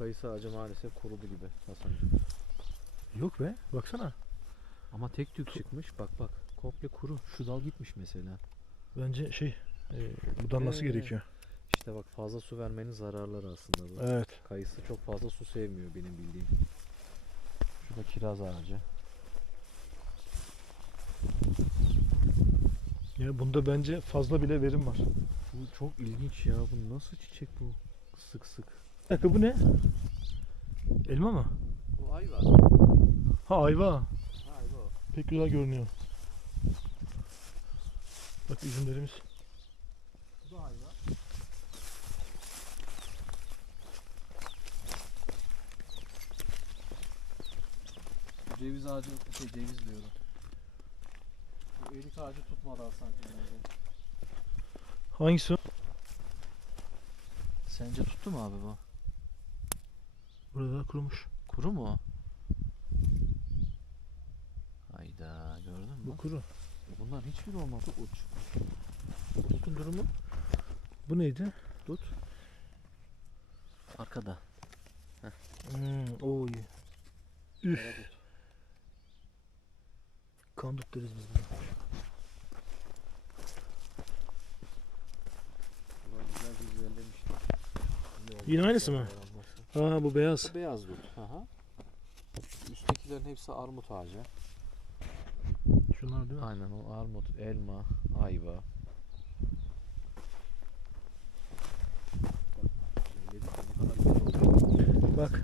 kayısı ağacı maalesef kurudu gibi Hasan'cığım. Yok be, baksana. Ama tek tük çıkmış. Bak bak. Komple kuru. Şu dal gitmiş mesela. Bence budanması gerekiyor. İşte bak, fazla su vermenin zararları aslında bu. Evet. Kayısı çok fazla su sevmiyor benim bildiğim. Şu da kiraz ağacı. Ya bunda bence fazla bile verim var. Bu çok ilginç ya. Bu nasıl çiçek bu? Sık sık. Bir dakika, bu ne? Elma mı? Bu ayva. Ha, ayva. Ayva o. Pek güzel görünüyor. Bak üzümlerimiz. Bu da ayva. Ceviz ağacı, ceviz diyorum. Bu erik ağacı tutmadı Hasan'cığım bence. Hangisi o? Sence tuttu mu abi bu? Burada kurumuş. Kuru mu? Hayda, gördün mü? Bu kuru. Bunlar hiçbiri olmadı, uç. Bu tutun durumu? Bu neydi? Tut. Arkada. O iyi. Üf. Yere tut. Kandut deriz biz buna. Bunlar güzel bir güzellemişti. Yine aynısı mı? Ha, bu beyaz. Bu beyaz dut. Aha. Üsttekilerin hepsi armut ağacı. Şunlar değil mi? Aynen, o armut, elma, ayva. Bak.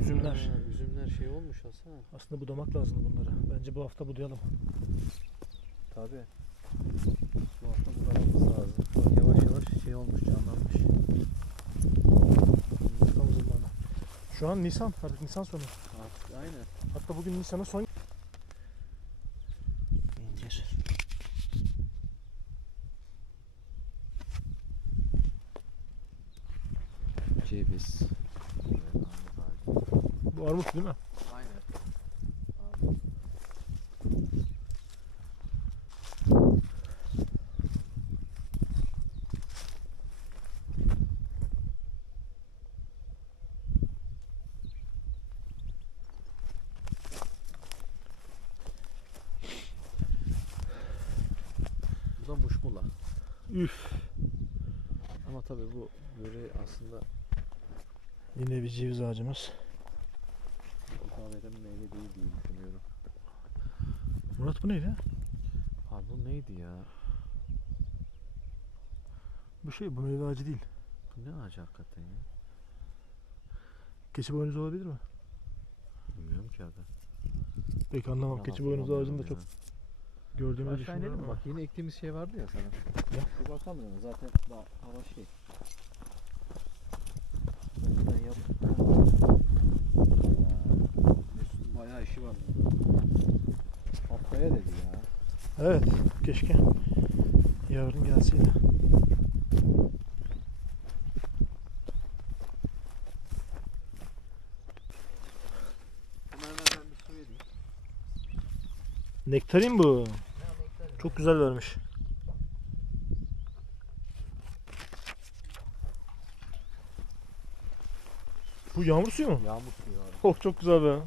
Üzümler. Ha, üzümler şey olmuş Hasan. Aslında budamak lazım bunları. Bence bu hafta budayalım. Tabi. Bu hafta bulamamız lazım. Bak, yavaş yavaş şey olmuş, canlanmış. Tam zamanı. Şu an Nisan. Artık Nisan sonu. Artık aynen. Hatta bugün Nisan'ın son. İncir. Ceviz. Evet, armut ağacı. Bu armut değil mi? Aynen. Armut. Bu da muşmula. Üf. Ama tabii bu böyle aslında Yine bir ceviz ağacımız. hitap eden meyve değil diye düşünüyorum. Murat, bu neydi? Abi bu neydi ya? Bu meyve ağacı değil. Bu ne ağacı hakikaten ya? Keçi boynuzu olabilir mi? Bilmiyorum ki abi. Pek anlamam. Ben Keçi boynuzu ağacını da hatırlamıyorum çok ya. gördüğümü Aşağı düşünüyorum inelim mi? ama. Bak, yine ektiğimiz şey vardı ya sana. Ya. Bir bakalım ona. Zaten daha hava şey. Ben yap. Mesut'un bayağı işi var burada. Haftaya dedi ya. Evet. Keşke yarın gelseydi. Buna hemen ben bir su vereyim. Nektarin bu. Çok güzel vermiş. Bu yağmur suyu mu? Yağmur suyu abi. Oh, çok güzel be. Aynen.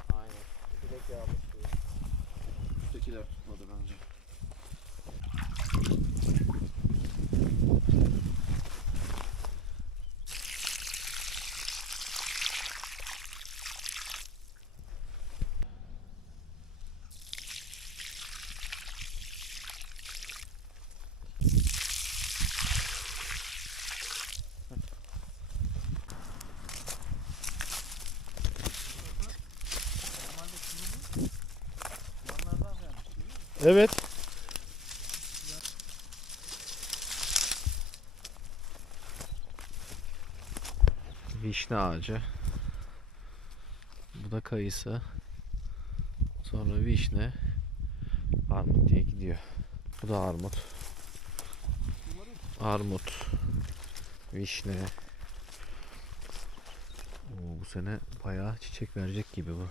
Direkt yağmur suyu. Üsttekiler tutmadı bence. Evet. Vişne ağacı. Bu da kayısı. Sonra vişne. Armut diye gidiyor. Bu da armut. Armut. Vişne. Oo, bu sene bayağı çiçek verecek gibi bu.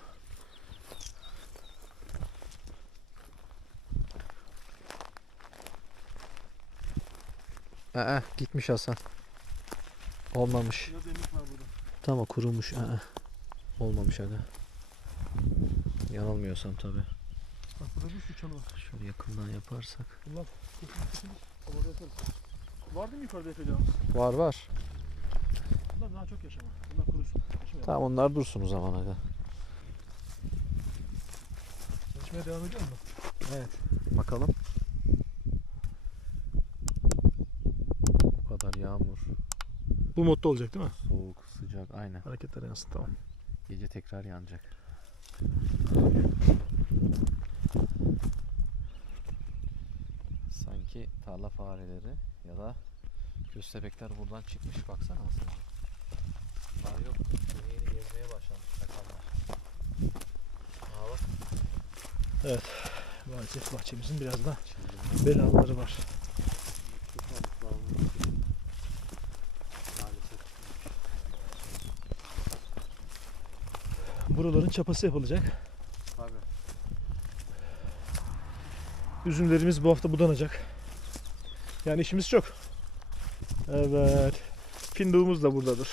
Gitmiş Hasan. Olmamış. Biraz emik var burada. çıktı ama kurumuş. Olmamış aga. Yanılmıyorsam tabi. Bak burada bir sürü çalı var. Şöyle yakından yaparsak. Bunlar havada yaparız. Var değil mi yukarıda yapacağım? Var var. Bunlar daha çok yaşama. Bunlar kurusun. Tamam onlar dursun o zaman aga. Çalışmaya devam ediyor mu? Evet. Bakalım. Bu kadar yağmur, Bu modda olacak değil mi? soğuk, sıcak aynen. Hareketler yansın, tamam. Gece tekrar yanacak. Sanki tarla fareleri ya da köstebekler buradan çıkmış, baksana aslında. Daha yok. Yeni yeni gezmeye başlamış sakallar. Aa bak. Maalesef bahçemizin biraz da belaları var. Buraların çapası yapılacak. Tabii. Üzümlerimiz bu hafta budanacak. Yani işimiz çok. Evet. Fındığı da buradadır.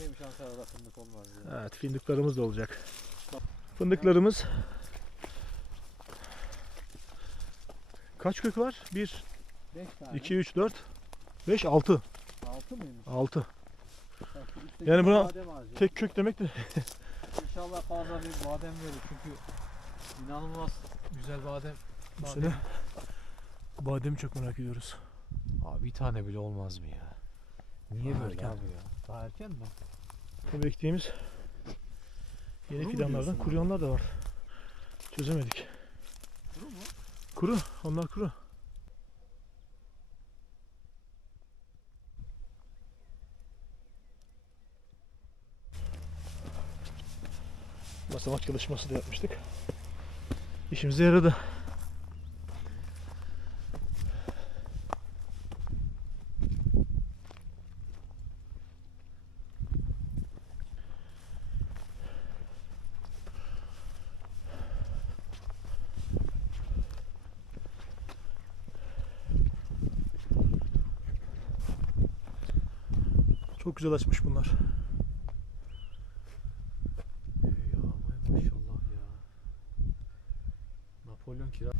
Neymiş Ankara'da fındık olmaz ya. Evet, fındıklarımız da olacak. Fındıklarımız kaç kök var? 1, 5 tane. 2, 3, 4, 5, 6. 6 mıymış? 6. Bak, şu üstteki Yani buna badem ağacı. tek kök demek de İnşallah fazla bir badem verir çünkü inanılmaz güzel badem. bu sene bademi çok merak ediyoruz. Abi bir tane bile olmaz mı ya? Niye Daha böyle erken. abi ya? Daha erken mi? Tabii ektiğimiz yeni Kuru mu fidanlardan diyorsun kuruyanlar da var. Çözemedik. Kuru mu? Kuru, onlar kuru. Basamak çalışması da yapmıştık. İşimize yaradı. Çok güzel açmış bunlar. Maşallah ya. Napolyon kira.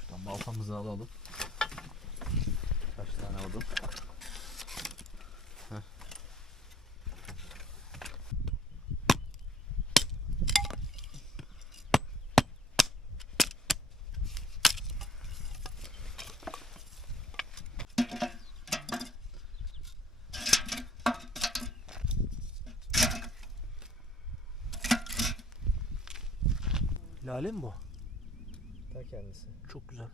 Şuradan baltamızı alalım. Kaç tane odun? Heh. Lale mi bu? Ta kendisi. Çok güzel.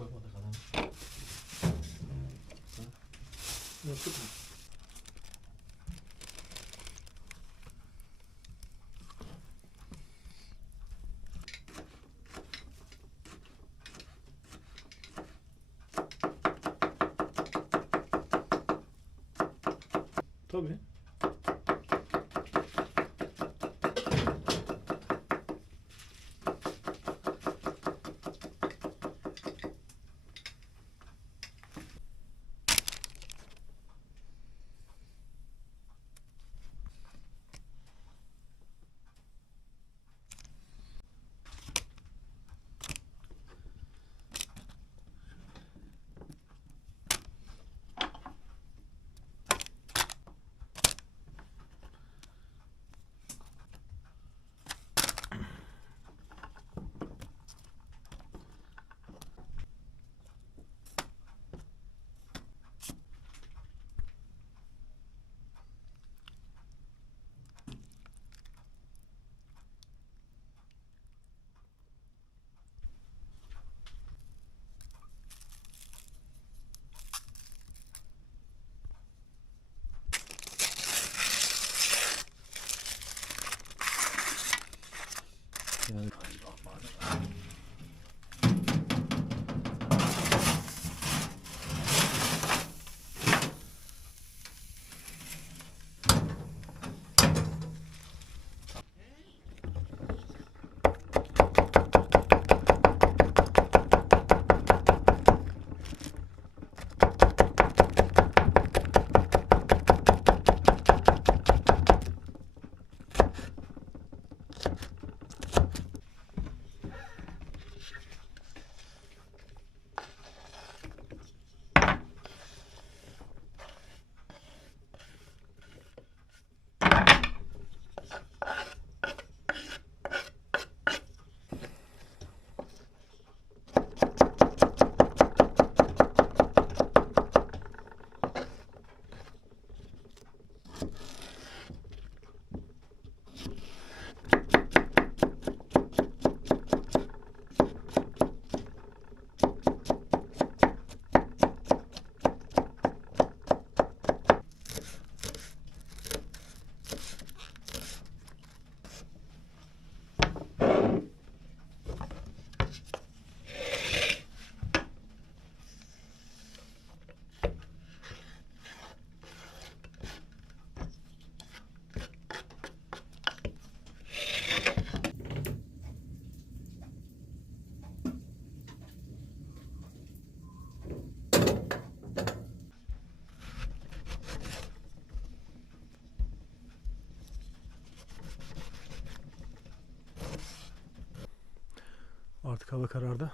koymadık adam. Yaptık mı? Tabii. Yani Artık hava karardı.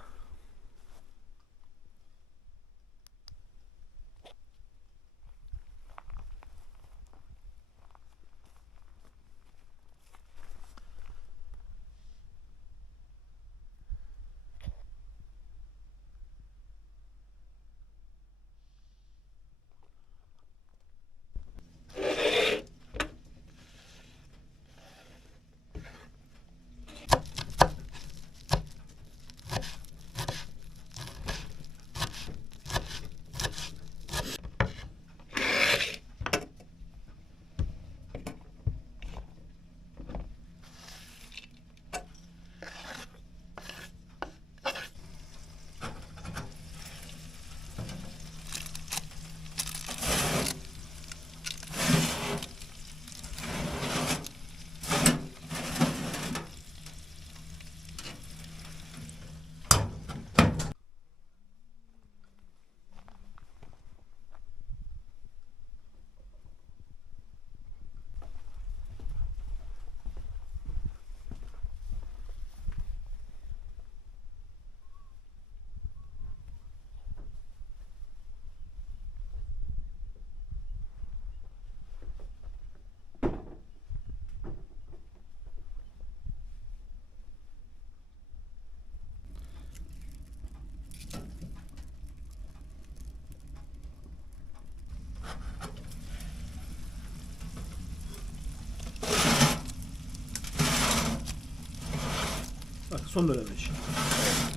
Bak son bölüm için.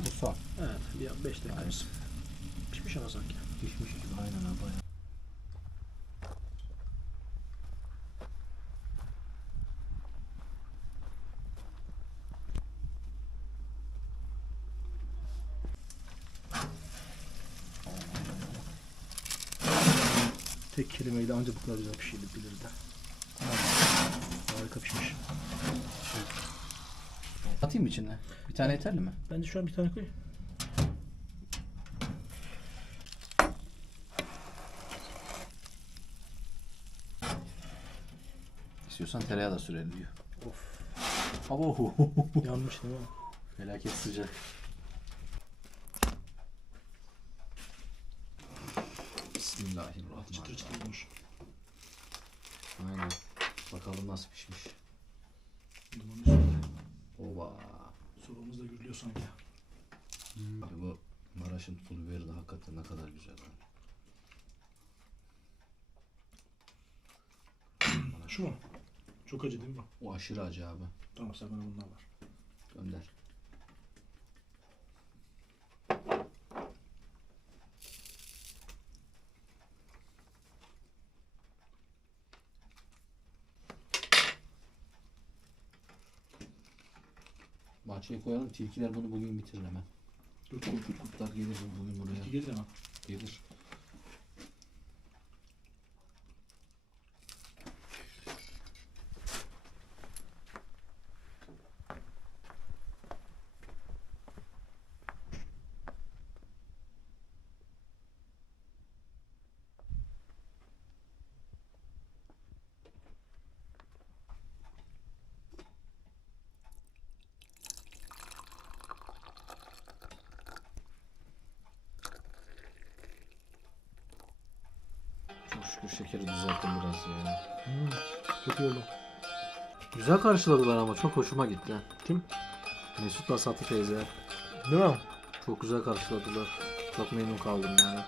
Bu son. Evet, bir 5 dakika. Pişmiş ama sanki. Pişmiş gibi aynen abi. Bayağı. Tek kelimeyle ancak bu kadar güzel pişirilebilirdi. Harika pişmiş. Atayım mı içine? Bir tane yeterli mi? Bence şu an bir tane koy. İstiyorsan tereyağı da sürelim diyor. Of. Abo. Yanmış değil mi? Felaket sıcak. Çıtır Bismillahirrahmanirrahim. çıtır olmuş. Aynen. Bakalım nasıl pişmiş. Dumanın üstünde. Oba. Sobamız da gürlüyor sanki. Abi bu Maraş'ın pul biberi de hakikaten ne kadar güzel. Şu mu? Çok acı değil mi bu? O aşırı acı abi. Tamam sen bana bundan ver. Gönder. Bahçeye koyalım. Tilkiler bunu bugün bitirir hemen. Dur. Kurtlar gelir bugün buraya. Gelir hemen. Gelir. Çok şükür şekeri düzelttim biraz ya. Çok iyi oldu. Güzel karşıladılar ama çok hoşuma gitti. Kim? Mesut'la Satı teyze. Değil mi? Çok güzel karşıladılar. Çok memnun kaldım yani.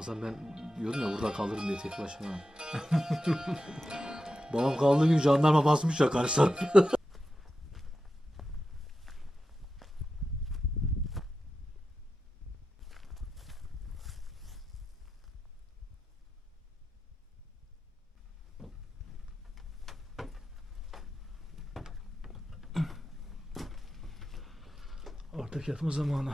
Aslında ben diyordum ya burada kalırım diye tek başıma. Babam kaldığı gün jandarma basmış ya karşı tarafı. Artık yatma zamanı.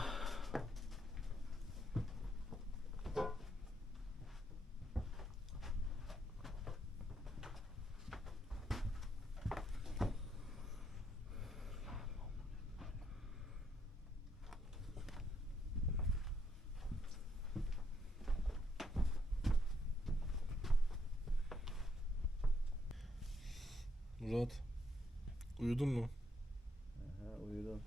Murat, uyudun mu? Uyudum.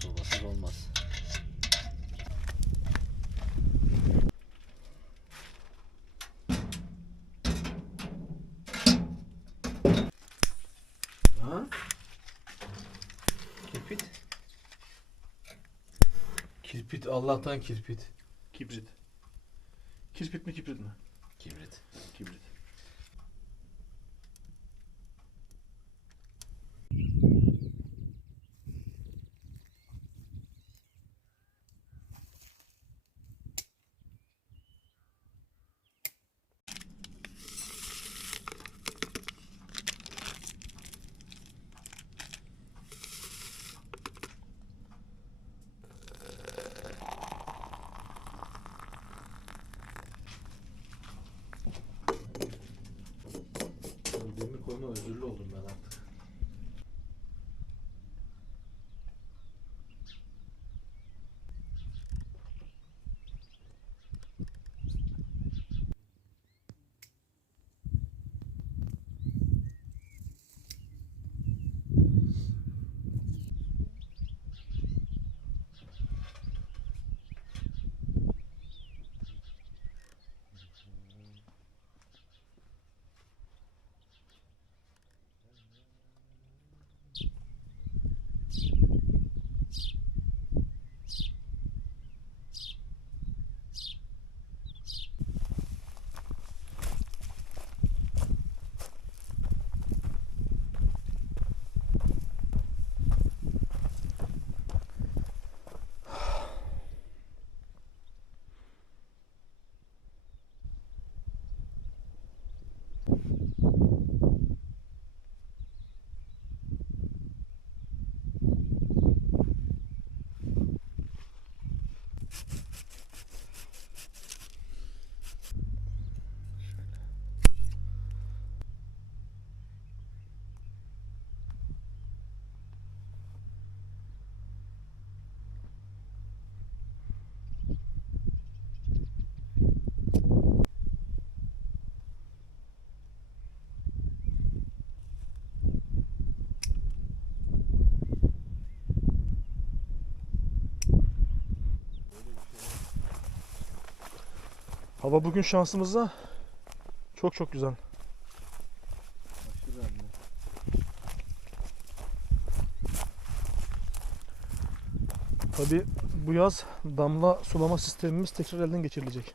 Sobasız olmaz. Ha? Kirpit. Kirpit, Allah'tan kirpit. Kibrit. Kirpit mi kibrit mi? Kibrit. Kibrit. Demir koyma özürlü oldum ben artık. Hava bugün şansımızda çok güzel. Aşırı anne. Tabi bu yaz damla sulama sistemimiz tekrar elden geçirilecek.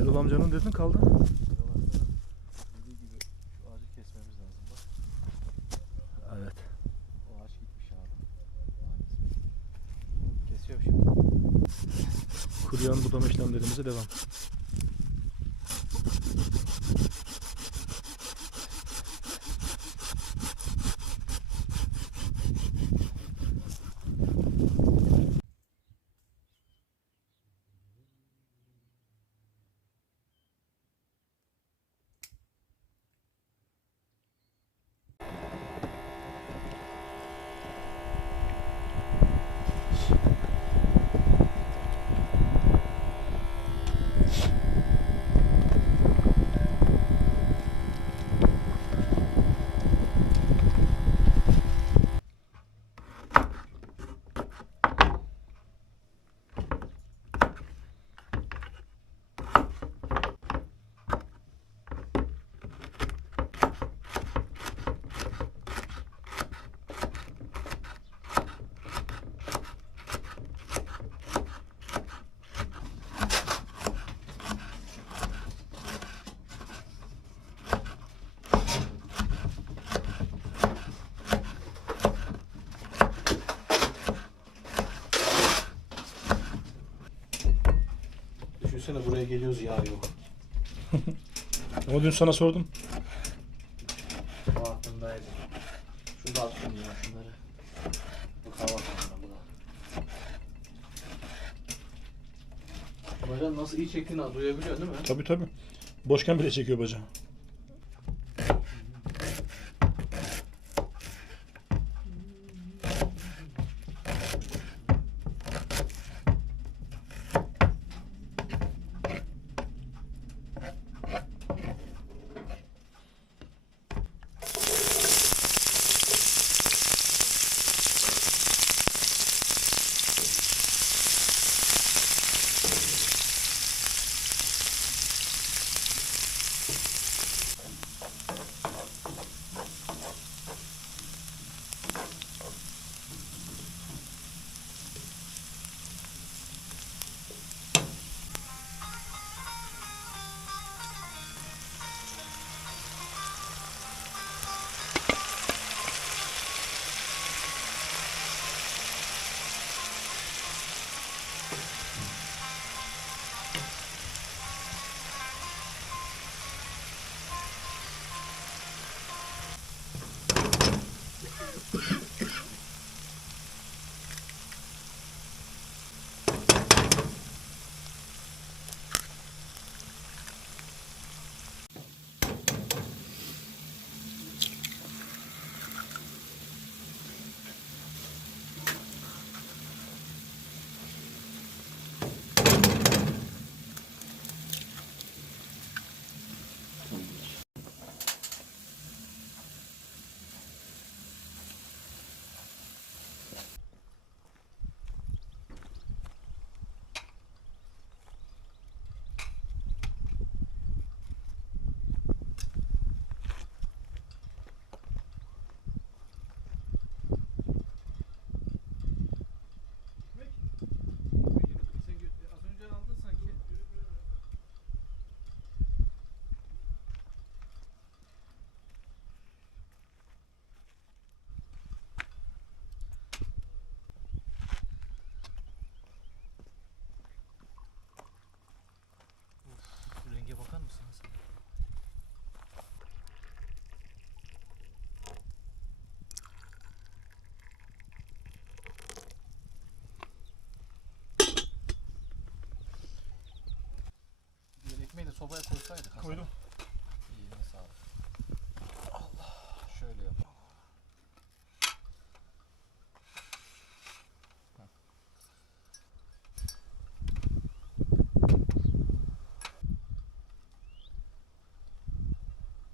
Erol amcanın dedin kaldı. Dediği gibi şu ağacı kesmemiz lazım bak. Evet. O ağaç gitmiş abi. Maalesef. Kesiyorum şimdi. Kuruyan budama işlemlerimize devam. Düşünsene buraya geliyoruz, yağ yok. Ama dün sana sordum. O aklımdaydı. Şurada attım ya şunları. Bu kahvaltı bu da. Bacan nasıl iyi çektiğini duyabiliyorsun değil mi? Tabii tabii. Boşken bile çekiyor bacağı. Renge bakar mısınız? Ekmeği de sobaya koysaydık Hasan. Koydum. İyi, ne sağlık. Allah. Şöyle yap.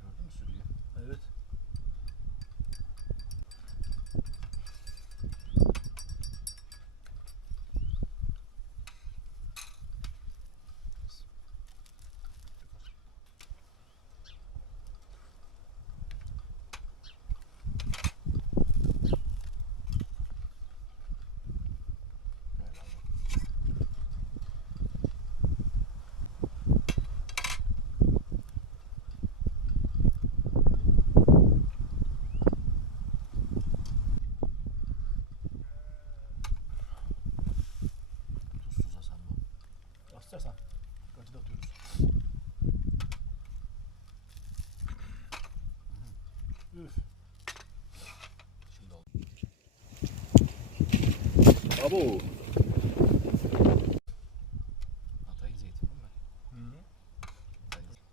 Gördün mü sürüyü? Evet. Öyle abi. Tuzsuz Hasan bu. İstersen. Acı da atıyoruz. Üf. Şimdi oldu. Abo. Hatay'ın zeytin değil mi? Hı. Hatay'ın zeytin.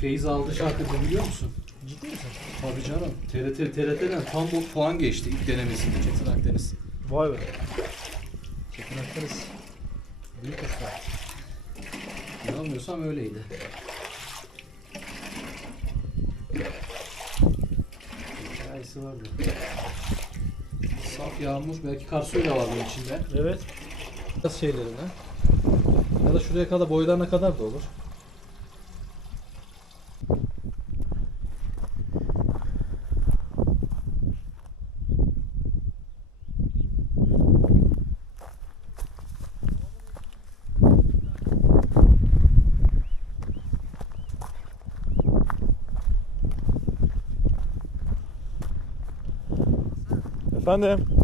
Feyiz aldı şarkıyı biliyor musun? Ciddi misin? Tabii canım. TRT'den tam bu puan geçti ilk denemesinde Çetin Akdeniz. Vay be. Çetin Akdeniz. Büyük usta. İnanmıyorsam öyleydi. Hikayesi vardı. Saf yağmur, belki kar suyu da var bunun içinde. Evet. Biraz şeylerine. Ya da şuraya kadar, boylarına kadar da olur. Efendim?